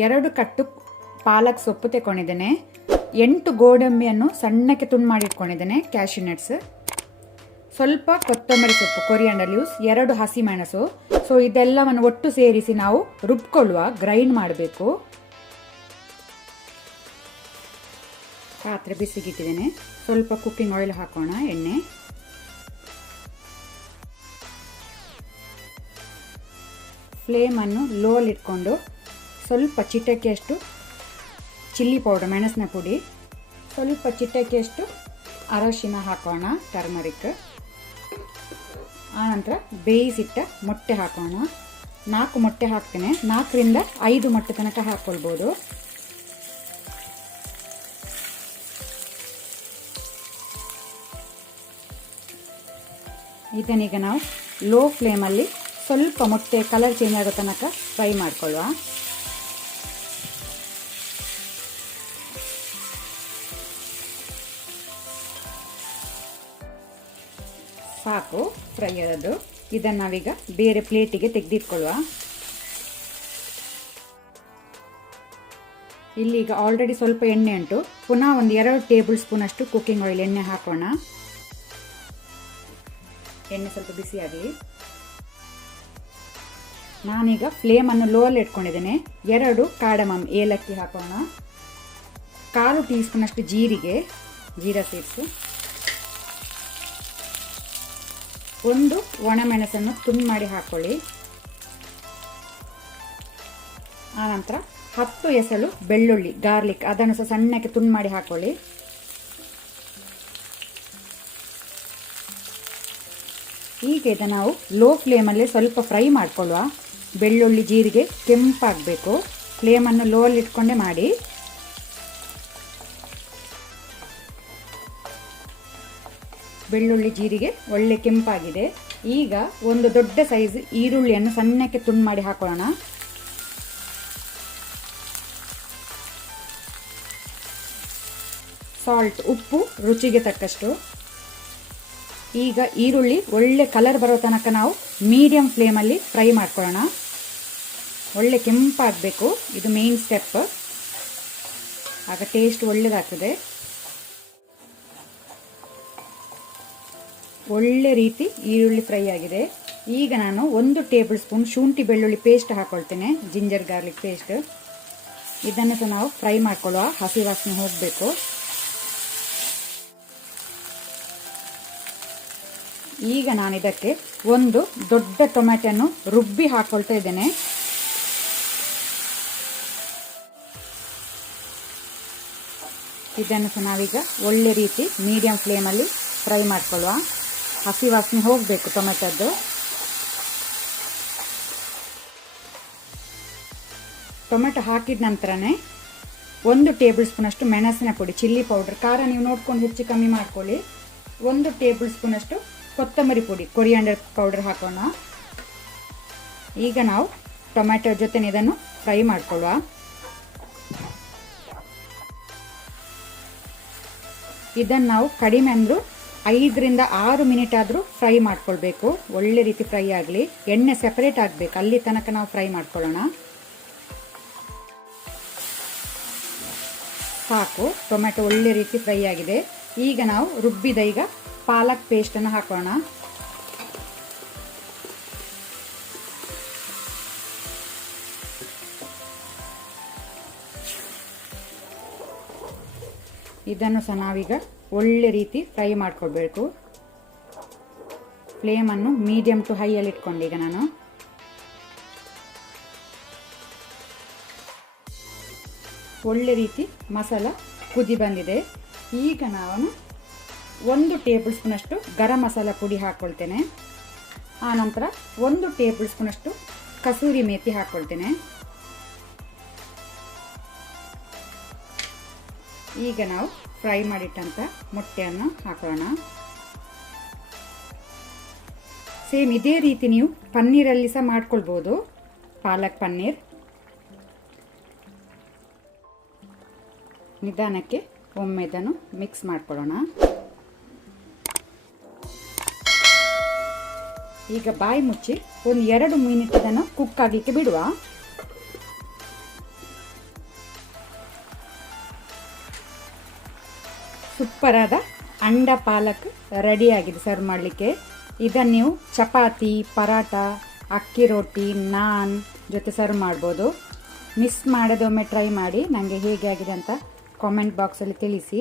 2 ಕಟ್ಟು ಪಾಲಕ್ ಸೊಪ್ಪು ತಗೊಂಡಿದ್ದೇನೆ. 8 ಗೋಡಂಬಿಯನ್ನು ಸಣ್ಣಕ್ಕೆ ತುಂಡು ಮಾಡಿಟ್ಕೊಂಡಿದ್ದೇನೆ. ಕ್ಯಾಶ್ಯೂ ನಟ್ಸ್, ಸ್ವಲ್ಪ ಕೊತ್ತಂಬರಿ ಸೊಪ್ಪು, ಕೊರಿಯಾಂಡರ್ ಲೀವ್ಸ್, 2 ಹಸಿಮೆಣಸು. ಸೊ ಇದೆಲ್ಲವನ್ನು ಒಟ್ಟು ಸೇರಿಸಿ ನಾವು ರುಬ್ಕೊಳ್ಳುವ, ಗ್ರೈಂಡ್ ಮಾಡಬೇಕು. ಪಾತ್ರೆ ಬಿಸಿಗಿಟ್ಟಿದ್ದೇನೆ. ಸ್ವಲ್ಪ ಕುಕ್ಕಿಂಗ್ ಆಯಿಲ್ ಹಾಕೋಣ, ಎಣ್ಣೆ. ಫ್ಲೇಮನ್ನು ಲೋಲ್ಲಿ ಇಟ್ಕೊಂಡು ಸ್ವಲ್ಪ ಚಿಟಕಿಯಷ್ಟು ಚಿಲ್ಲಿ ಪೌಡರ್, ಮೆಣಸಿನ ಪುಡಿ, ಸ್ವಲ್ಪ ಚಿಟಕಿಯಷ್ಟು ಅರಶಿನ ಹಾಕೋಣ, ಟರ್ಮರಿಕ್. ಆನಂತರ ಬೇಯಿಸಿಟ್ಟ ಮೊಟ್ಟೆ ಹಾಕೋಣ. 4 ಮೊಟ್ಟೆ ಹಾಕ್ತೇನೆ. 4 ರಿಂದ 5 ಮೊಟ್ಟೆ ತನಕ ಹಾಕ್ಕೊಳ್ಬೋದು. ಇದನ್ನೀಗ ನಾವು ಲೋ ಫ್ಲೇಮಲ್ಲಿ ಸ್ವಲ್ಪ ಮೊಟ್ಟೆ ಕಲರ್ ಚೇಂಜ್ ಆಗೋ ತನಕ ಫ್ರೈ ಮಾಡ್ಕೊಳ್ಳುವ. ಸಾಕು ಫ್ರೈ ಆದದ್ದು. ಇದನ್ನು ನಾವೀಗ ಬೇರೆ ಪ್ಲೇಟಿಗೆ ತೆಗೆದಿಟ್ಕೊಳ್ಳುವ. ಇಲ್ಲಿಗ ಆಲ್ರೆಡಿ ಸ್ವಲ್ಪ ಎಣ್ಣೆ ಉಂಟು. ಪುನಃ ಒಂದು 2 ಟೇಬಲ್ ಸ್ಪೂನ್ ಅಷ್ಟು ಕುಕ್ಕಿಂಗ್ ಆಯಿಲ್ ಎಣ್ಣೆ ಹಾಕೋಣ. ಎಣ್ಣೆ ಸ್ವಲ್ಪ ಬಿಸಿ ಆಗಲಿ. ನಾನೀಗ ಫ್ಲೇಮನ್ನು ಲೋಲ್ಲಿ ಇಟ್ಕೊಂಡಿದ್ದೇನೆ. 2 ಕಾಡಮಮ್ ಏಲಕ್ಕಿ ಹಾಕೋಣ. 1/4 ಟೀ ಸ್ಪೂನ್ ಅಷ್ಟು ಜೀರಾ ಸೀಡ್ಸು, 1 ಒಣಮೆಣಸನ್ನು ತುಂಡು ಮಾಡಿ ಹಾಕೊಳ್ಳಿ. ಆನಂತರ 10 ಎಸಳು ಬೆಳ್ಳುಳ್ಳಿ, ಗಾರ್ಲಿಕ್, ಅದನ್ನು ಸಹ ಸಣ್ಣಕ್ಕೆ ತುಂಡು ಮಾಡಿ ಹಾಕೊಳ್ಳಿ. ಈಗ ಇದನ್ನು ನಾವು ಲೋ ಫ್ಲೇಮಲ್ಲಿ ಸ್ವಲ್ಪ ಫ್ರೈ ಮಾಡಿಕೊಳ್ಳುವ. ಬೆಳ್ಳುಳ್ಳಿ ಜೀರಿಗೆ ಕೆಂಪಾಗಬೇಕು. ಫ್ಲೇಮನ್ನು ಲೋಲ್ಲಿ ಇಟ್ಕೊಂಡೇ ಮಾಡಿ. ಬೆಳ್ಳುಳ್ಳಿ ಜೀರಿಗೆ ಒಳ್ಳೆ ಕೆಂಪಾಗಿದೆ. ಈಗ ಒಂದು ದೊಡ್ಡ ಸೈಜ್ ಈರುಳ್ಳಿಯನ್ನು ಸಣ್ಣಕ್ಕೆ ತುಂಡು ಮಾಡಿ ಹಾಕೋಣ. ಸಾಲ್ಟ್, ಉಪ್ಪು ರುಚಿಗೆ ತಕ್ಕಷ್ಟು. ಈಗ ಈರುಳ್ಳಿ ಒಳ್ಳೆ ಕಲರ್ ಬರೋ ತನಕ ನಾವು ಮೀಡಿಯಂ ಫ್ಲೇಮಲ್ಲಿ ಫ್ರೈ ಮಾಡ್ಕೊಳ್ಳೋಣ. ಒಳ್ಳೆ ಕೆಂಪಾಗಬೇಕು, ಇದು ಮೇನ್ ಸ್ಟೆಪ್. ಆಗ ಟೇಸ್ಟ್ ಒಳ್ಳೆಯದಾಗ್ತದೆ. ಒಳ್ಳೆ ರೀತಿ ಈರುಳ್ಳಿ ಫ್ರೈ ಆಗಿದೆ. ಈಗ ನಾನು 1 ಟೇಬಲ್ ಸ್ಪೂನ್ ಶುಂಠಿ ಬೆಳ್ಳುಳ್ಳಿ ಪೇಸ್ಟ್ ಹಾಕೊಳ್ತೇನೆ, ಜಿಂಜರ್ ಗಾರ್ಲಿಕ್ ಪೇಸ್ಟ್. ಇದನ್ನು ಸಹ ನಾವು ಫ್ರೈ ಮಾಡ್ಕೊಳ್ಳುವ, ಹಸಿ ವಾಸನೆ ಹೋಗಬೇಕು. ಈಗ ನಾನು ಇದಕ್ಕೆ 1 ದೊಡ್ಡ ಟೊಮೆಟೊನ್ನು ರುಬ್ಬಿ ಹಾಕೊಳ್ತಾ ಇದ್ದೇನೆ. ಇದನ್ನು ಸಹ ನಾವೀಗ ಒಳ್ಳೆ ರೀತಿ ಮೀಡಿಯಂ ಫ್ಲೇಮಲ್ಲಿ ಫ್ರೈ ಮಾಡ್ಕೊಳ್ಳುವ. ಹಸಿ ವಾಸನೆ ಹೋಗಬೇಕು ಟೊಮೆಟೊದ್ದು. ಟೊಮೆಟೊ ಹಾಕಿದ ನಂತರನೇ 1 ಟೇಬಲ್ ಸ್ಪೂನ್ ಅಷ್ಟು ಮೆಣಸಿನ ಪುಡಿ, ಚಿಲ್ಲಿ ಪೌಡರ್, ಖಾರ ನೀವು ನೋಡ್ಕೊಂಡು ಹೆಚ್ಚು ಕಮ್ಮಿ ಮಾಡ್ಕೊಳ್ಳಿ. 1 ಟೇಬಲ್ ಸ್ಪೂನ್ ಅಷ್ಟು ಕೊತ್ತಂಬರಿ ಪುಡಿ, ಕೊರಿಯಾಂಡರ್ ಪೌಡರ್ ಹಾಕೋಣ. ಈಗ ನಾವು ಟೊಮೆಟೊ ಜೊತೆ ಇದನ್ನು ಫ್ರೈ ಮಾಡ್ಕೊಳ್ಳುವ. ಇದನ್ನು ನಾವು ಕಡಿಮೆ ಅಂದರೂ 5 ರಿಂದ 6 ಮಿನಿಟ್ ಆದರೂ ಫ್ರೈ ಮಾಡ್ಕೊಳ್ಬೇಕು. ಒಳ್ಳೆ ರೀತಿ ಫ್ರೈ ಆಗಲಿ, ಎಣ್ಣೆ ಸೆಪರೇಟ್ ಆಗಬೇಕು, ಅಲ್ಲಿ ತನಕ ನಾವು ಫ್ರೈ ಮಾಡ್ಕೊಳ್ಳೋಣ. ಸಾಕು, ಟೊಮೆಟೊ ಒಳ್ಳೆ ರೀತಿ ಫ್ರೈ ಆಗಿದೆ. ಈಗ ನಾವು ರುಬ್ಬಿದ ಪಾಲಕ್ ಪೇಸ್ಟನ್ನು ಹಾಕೋಣ. ಇದನ್ನು ಸಹ ನಾವೀಗ ಒಳ್ಳೆ ರೀತಿ ಫ್ರೈ ಮಾಡ್ಕೊಳ್ಬೇಕು. ಫ್ಲೇಮನ್ನು ಮೀಡಿಯಂ ಟು ಹೈಯಲ್ಲಿ ಇಟ್ಕೊಂಡು ಈಗ ನಾನು ಒಳ್ಳೆ ರೀತಿ ಮಸಾಲ ಕುದಿ ಬಂದಿದೆ. ಈಗ ನಾನು 1 ಟೇಬಲ್ ಸ್ಪೂನ್ ಅಷ್ಟು ಗರಂ ಮಸಾಲ ಪುಡಿ ಹಾಕ್ಕೊಳ್ತೇನೆ. ಆನಂತರ 1 ಟೇಬಲ್ ಸ್ಪೂನ್ ಅಷ್ಟು ಕಸೂರಿ ಮೇಥಿ ಹಾಕ್ಕೊಳ್ತೇನೆ. ಈಗ ನಾವು ಫ್ರೈ ಮಾಡಿಟ್ಟಂಥ ಮೊಟ್ಟೆಯನ್ನು ಹಾಕೋಣ. ಸೇಮ್ ಇದೇ ರೀತಿ ನೀವು ಪನ್ನೀರಲ್ಲಿ ಸಹ ಮಾಡ್ಕೊಳ್ಬೋದು, ಪಾಲಕ್ ಪನ್ನೀರ್. ನಿಧಾನಕ್ಕೆ ಒಮ್ಮೆ ಇದನ್ನು ಮಿಕ್ಸ್ ಮಾಡ್ಕೊಳ್ಳೋಣ. ಈಗ ಬಾಯಿ ಮುಚ್ಚಿ 1-2 ಮಿನಿಟ್ ಇದನ್ನು ಕುಕ್ ಆಗಲಿಕ್ಕೆ ಬಿಡುವ. ಸೂಪರಾದ ಅಂಡ ಪಾಲಕ್ ರೆಡಿಯಾಗಿದೆ ಸರ್ವ್ ಮಾಡಲಿಕ್ಕೆ. ಇದನ್ನು ನೀವು ಚಪಾತಿ, ಪರಾಟ, ಅಕ್ಕಿ ರೊಟ್ಟಿ, ನಾನ್ ಜೊತೆ ಸರ್ವ್ ಮಾಡ್ಬೋದು. ಮಿಸ್ ಮಾಡದೊಮ್ಮೆ ಟ್ರೈ ಮಾಡಿ. ನನಗೆ ಹೇಗೆ ಆಗಿದೆ ಅಂತ ಕಾಮೆಂಟ್ ಬಾಕ್ಸಲ್ಲಿ ತಿಳಿಸಿ.